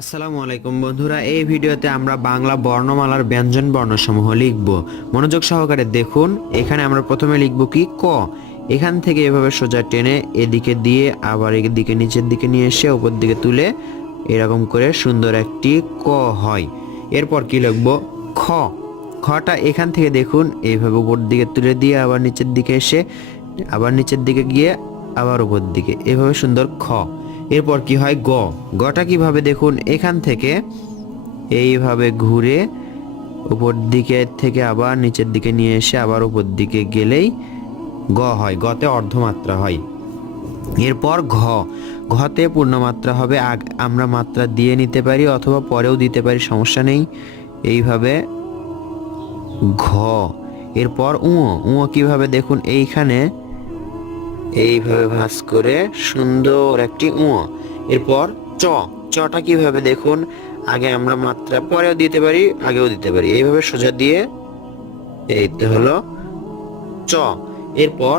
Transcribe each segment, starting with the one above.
আসসালামু আলাইকুম বন্ধুরা, এই ভিডিওতে আমরা বাংলা বর্ণমালার ব্যঞ্জন বর্ণসমূহ লিখব। মনোযোগ সহকারে দেখুন। এখানে আমরা প্রথমে লিখব কি ক। এখান থেকে এভাবে সোজা টেনে এদিকে দিয়ে আবার এদিকে নিচের দিকে নিয়ে এসে উপর দিকে তুলে এরকম করে সুন্দর একটি ক হয়। এরপর কি লিখব খ। খটা এখান থেকে দেখুন এইভাবে উপর দিকে তুলে দিয়ে আবার নিচের দিকে এসে আবার নিচের দিকে গিয়ে আবার উপর দিকে এভাবে সুন্দর খ। এরপর কি হয় গ। গটা কিভাবে দেখুন এখান থেকে এইভাবে ঘুরে উপর দিকে থেকে আবার নিচের দিকে নিয়ে এসে আবার উপর দিকে গেলেই গ হয়। গতে অর্ধমাত্রা হয়। এরপর ঘ। ঘতে পূর্ণমাত্রা হবে। আমরা মাত্রা দিয়ে নিতে পারি অথবা পরেও দিতে পারি, সমস্যা নেই। এইভাবে ঘ। এরপর উ কিভাবে দেখুন এইখানে এইভাবে ভাঁজ করে সুন্দর একটি এরপর চ। চটা কিভাবে দেখুন, আগে আমরা মাত্রা পরেও দিতে পারি আগেও দিতে পারি, এইভাবে সোজা দিয়ে এই তো হলো চ। এরপর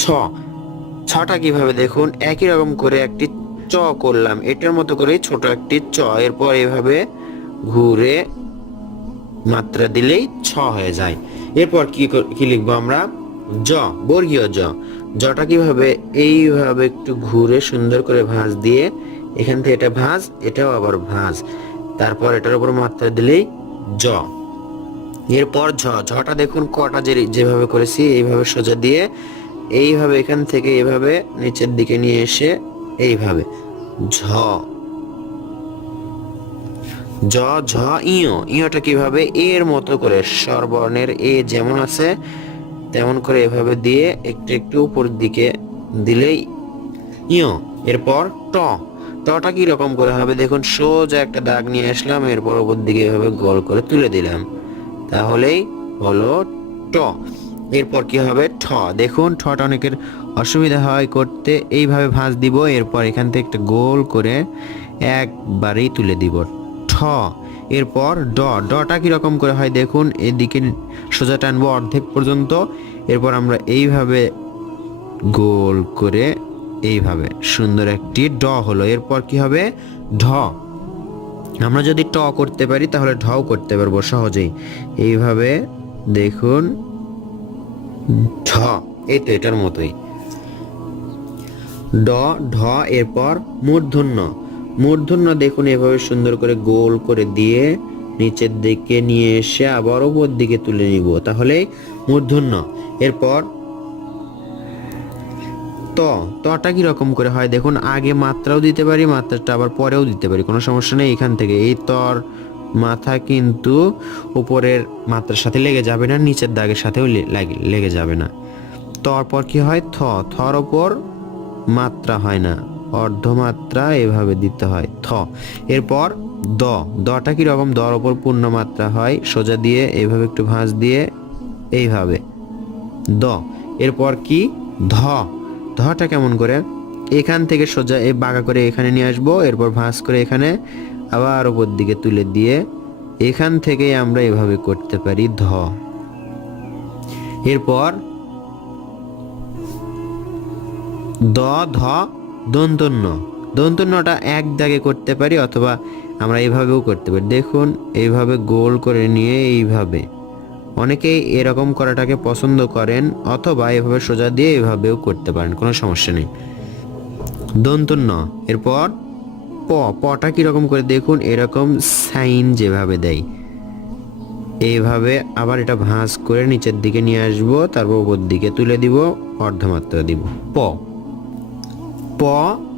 ছ। ছটা কিভাবে দেখুন, একই রকম করে একটি চ করলাম, এটার মতো করে ছোট একটি চ। এরপর এইভাবে ঘুরে মাত্রা দিলেই ছ হয়ে যায়। এরপর কি লিখবো আমরা জ। বর্গীয় জ। জটা কিভাবে এইভাবে একটু ঘুরে সুন্দর করে ভাঁজ দিয়ে এখান থেকে এটা ভাঁজ, এটাও আবার ভাঁজ, তারপর এটার উপর মাত্রা দিলেই জ। এরপর ঝ। ঝটা দেখুন কটা যেভাবে করেছি এইভাবে সোজা দিয়ে এইভাবে এখান থেকে এইভাবে নিচের দিকে নিয়ে এসে এইভাবে ঝ। জ ঝ ইয়। ইয়টা কিভাবে এর মতো করে স্বরবর্ণের এ যেমন আছে তেমন করে এভাবে দিয়ে একটু একটু উপর দিকে দিলেই ইয়। এরপর ট। টটা কি রকম করে হবে দেখুন, সোজা একটা দাগ নিয়ে আসলাম, এরপর উপর দিকে এভাবে গোল করে তুলে দিলাম, তাহলেই হলো ট। এরপর কি হবে ঠ। দেখুন ঠটা অনেকের অসুবিধা হয় করতে, এইভাবে ভাঁজ দিব, এরপর এখান থেকে একটা গোল করে একবারেই তুলে দিব ঠ। এরপর ড। ডটা কিরকম করে হয় দেখুন, এদিকে সোজা টানবো অর্ধেক পর্যন্ত, এরপর আমরা এইভাবে গোল করে এইভাবে সুন্দর একটি ড হলো। এরপর কি হবে ঢ। আমরা যদি ট করতে পারি তাহলে ঢও করতে পারবো সহজেই। এইভাবে দেখুন ঢ, এই তো এটার মতোই ড ঢ। এরপর মূর্ধন্য। মূর্ধন্য দেখুন এভাবে সুন্দর করে গোল করে দিয়ে নিচের দিকে নিয়ে এসে আবার উপর দিকে তুলে নিব, তাহলে মূর্ধন্য। এরপর ত। তটা কি রকম করে হয় দেখুন, আগে মাত্রাও দিতে পারি, মাত্রাটা আবার পরেও দিতে পারি, কোনো সমস্যা নেই। এখান থেকে এই তর মাথা কিন্তু উপরের মাত্রার সাথে লেগে যাবে না, নিচের দাগের সাথেও লেগে যাবে না। তারপর কি হয় থ। থর ওপর মাত্রা হয় না, অর্ধমাত্রা এভাবে দিতে হয় থ। এরপর দ। দটা কি রকম, দর ওপর পূর্ণ মাত্রা হয়, সোজা দিয়ে এইভাবে একটু ভাঁজ দিয়ে এইভাবে দ। এরপর কি ধ। ধটা কেমন করে, এখান থেকে সোজা এই বাঁকা করে এখানে নিয়ে আসবো, এরপর ভাঁজ করে এখানে আবার উপর দিকে তুলে দিয়ে এখান থেকে আমরা এভাবে করতে পারি ধ। এরপর দ ধ দন্তন্য। দন্তন্যটা এক দাগে করতে পারি অথবা আমরা এইভাবেও করতে পারি। দেখুন এইভাবে গোল করে নিয়ে এইভাবে, অনেকেই এরকম করাটাকে পছন্দ করেন, অথবা এভাবে সোজা দিয়ে এভাবেও করতে পারেন, কোনো সমস্যা নেই। দন্তন্য। এরপর প। পটা কিরকম করে দেখুন, এরকম সাইন যেভাবে দেয় এইভাবে আবার এটা ভাঁজ করে নিচের দিকে নিয়ে আসবো, তারপর উপর দিকে তুলে দিব, অর্ধমাত্রা দিব প। প।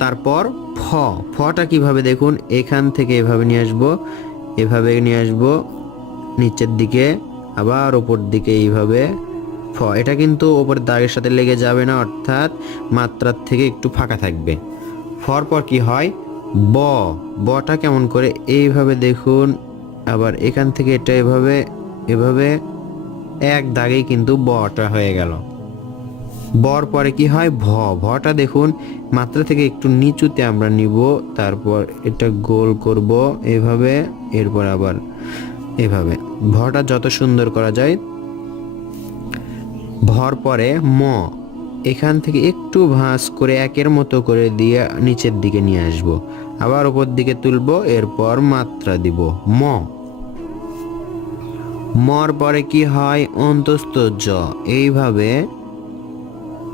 তারপর ফ। ফটা কিভাবে দেখুন, এখান থেকে এভাবে নিয়ে আসবো, এভাবে নিয়ে আসবো নিচের দিকে আবার উপর দিকে এইভাবে ফ। এটা কিন্তু উপরের দাগের সাথে লেগে যাবে না, অর্থাৎ মাত্রার থেকে একটু ফাঁকা থাকবে। ফর পর কি হয় ব। বটা কেমন করে, এইভাবে দেখুন আবার এখান থেকে এটা এভাবে এভাবে এক দাগেই কিন্তু বটা হয়ে গেল। বর পরে কি হয় ভ। ভটা দেখুন মাত্রা থেকে একটু নিচুতে আমরা নিব, তারপর এটা গোল করব এভাবে, এরপর আবার এভাবে ভটা যত সুন্দর করা যায়। ভর পরে ম। এখান থেকে একটু ভাঁজ করে একের মতো করে দিয়ে নিচের দিকে নিয়ে আসব, আবার উপর দিকে তুলবো, এরপর মাত্রা দিব ম। মর পরে কি হয়? অন্তস্থ জ। এইভাবে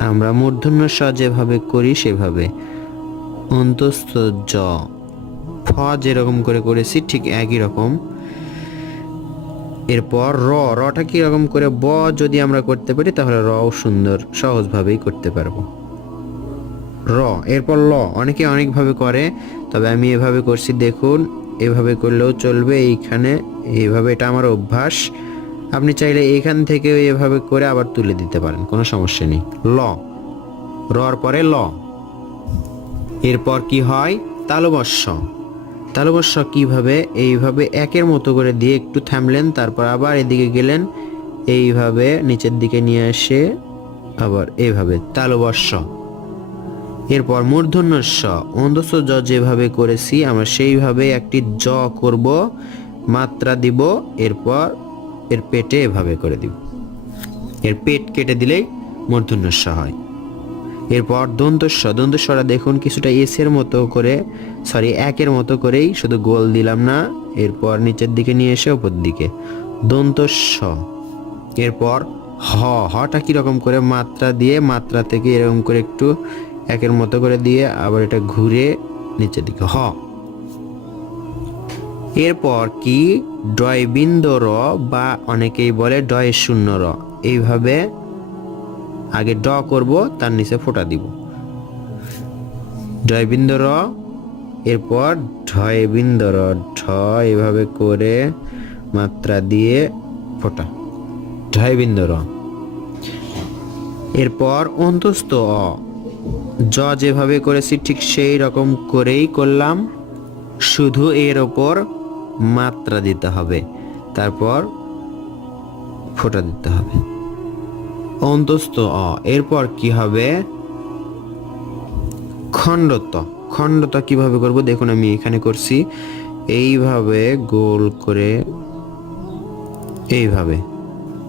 আমরা মূর্ধন্য স যেভাবে করি সেভাবে অন্তস্থ জ। ফ যেরকম করে করেছি ঠিক একই রকম। এরপর র। রটা কি রকম করে? ব যদি আমরা করতে পারি তাহলে রও সুন্দর সহজভাবেই করতে পারবো। র। এরপর ল। অনেকে অনেকভাবে করে, তবে আমি এভাবে করছি, দেখুন। এভাবে করলেও চলবে, এইখানে এইভাবে, এটা আমার অভ্যাস। আপনি চাইলে এইখান থেকে এভাবে করে আবার তুলে দিতে পারেন, কোনো সমস্যা নেই। ল। রর পরে ল। এরপর কি হয়? তালবস্য। তালবস্য কিভাবে? এইভাবে একের মতো করে দিয়ে একটু থামলেন, তারপর আবার এদিকে গেলেন, এইভাবে নিচের দিকে নিয়ে এসে আবার এইভাবে তালবস্য। এরপর মূর্ধন্য স। অন্তস্থ জ যেভাবে করেছি আমরা সেইভাবে একটি জ করব, মাত্রা দিব, এরপর এর পেটে এভাবে করে দিব। এর পেট কেটে দিলেই মূর্ধন্য স হয়। এরপর দন্তস্ব। দন্তস্বরা দেখুন কিছুটা এস এর মতো করে, সরি একের মতো করেই, শুধু গোল দিলাম না, এরপর নিচের দিকে নিয়ে এসে উপর দিকে দন্তস্ব। এরপর হ। হটা কিরকম করে? মাত্রা দিয়ে, মাত্রা থেকে এরকম করে একটু একের মতো করে দিয়ে আবার এটা ঘুরে নিচের দিকে হ। এরপর কি? ডয়বিন্দ র, বা অনেকেই বলে ডয় শূন্য র। এইভাবে আগে ড করব, তার নিচে ফোঁটা দিব, ডয়বিন্দ র। এরপর ঢয়বিন্দ র, ঢ এভাবে করে মাত্রা দিয়ে ফোঁটা, ঢয়বিন্দ র। এরপর অন্তস্থ অ। জ যেভাবে করেছি ঠিক সেই রকম করেই করলাম, শুধু এর ওপর মাত্রা দিতে হবে, তারপর ফোঁটা দিতে হবে, অন্তস্থ অ। এরপর কি হবে? খণ্ডত। খণ্ডত কিভাবে করব? দেখুন আমি এখানে করছি, এইভাবে গোল করে, এইভাবে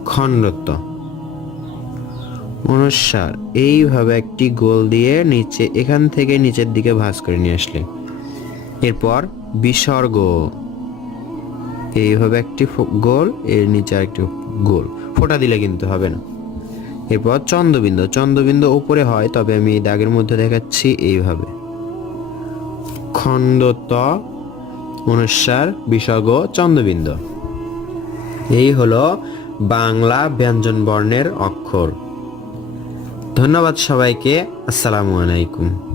খণ্ডত। অনুস্বার। এইভাবে একটি গোল দিয়ে নিচে, এখান থেকে নিচের দিকে ভাঁজ করে নিয়ে আসলে। এরপর বিসর্গ। এইভাবে একটি গোল, এর নিচে আরেকটি গোল, ফোঁটা দিলে কিন্তু হবে না। এরপর চন্দ্রবিন্দু। চন্দ্রবিন্দু উপরে হয়, তবে আমি এই দাগের মধ্যে দেখাচ্ছি এইভাবে খণ্ডত, অনুস্বার, বিসর্গ, চন্দ্রবিন্দু। এই হলো বাংলা ব্যঞ্জন বর্ণের অক্ষর। ধন্যবাদ সবাইকে। আসসালামু আলাইকুম।